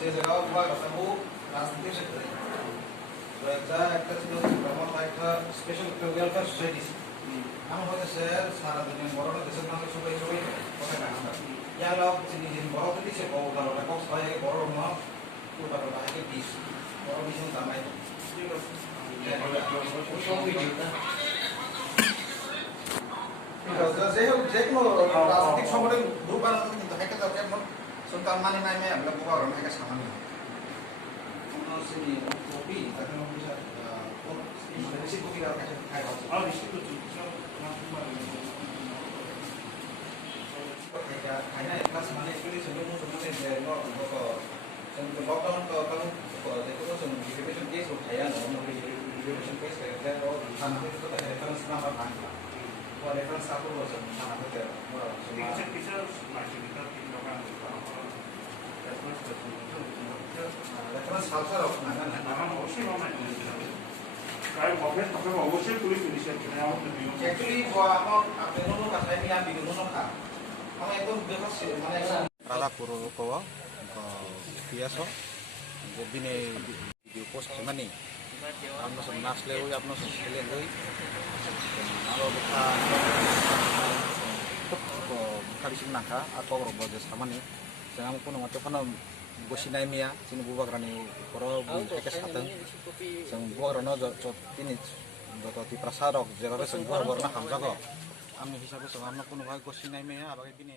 যে জায়গাও রাজনীতির ক্ষেত্রে একটা ছিল একটা স্পেশাল ওয়েলফেয়ার সোসাইটি আমার হয়তো স্যার সারা দুনিয়া বড় দেশের নামে সবাই সবাই কথা না ইয়ালা নিজের বড় দিছে বড়টা কক্স হয় বড় না পুরোটা আগে বিশ বড় বিশ দামাই যে কোনো রাজনৈতিক সংগঠন গ্রুপ বানাতে কিন্তু হাইকে দাও কেমন সন্তান মানে নাই মে আমরা বুকা রন হাইকে সামান্য sini kopi tapi mau bisa dari kopi kalau kasih kayak oh di situ juga kayak kelas mana itu sebelum dari lo sebelum lockdown kalau itu tuh sebelum distribution case kayak mau distribution case kayak oh sana itu kayak reference number kan kalau reference satu lo sana itu kayak bisa masih kita tindakan reference salsa অবশ্যই অবশ্যই police actually আপনার কাছে আমি বিভিন্ন খা আমি একদম মানে রাধা পুরো কো পিয়াসো যে দিনে ভিডিও পোস্ট মানে আপনার সব নাচলে ওই আপনার সব খেলে ওই আরো কথা খাবিসিং নাখা আর কবর বজে সামানি जों কোনো মতে কোনো গসিনাই মিয়া जों बुबाग्रानि खराव बुइखे साथों जों बुबाग्रानो दिनै যত তি प्रसारक जेराव जों बुबाग्रानो हामजागो आंनि हिसाबै जों आमनो কোনো ভাই গসিनाই मिया आबागे दिनै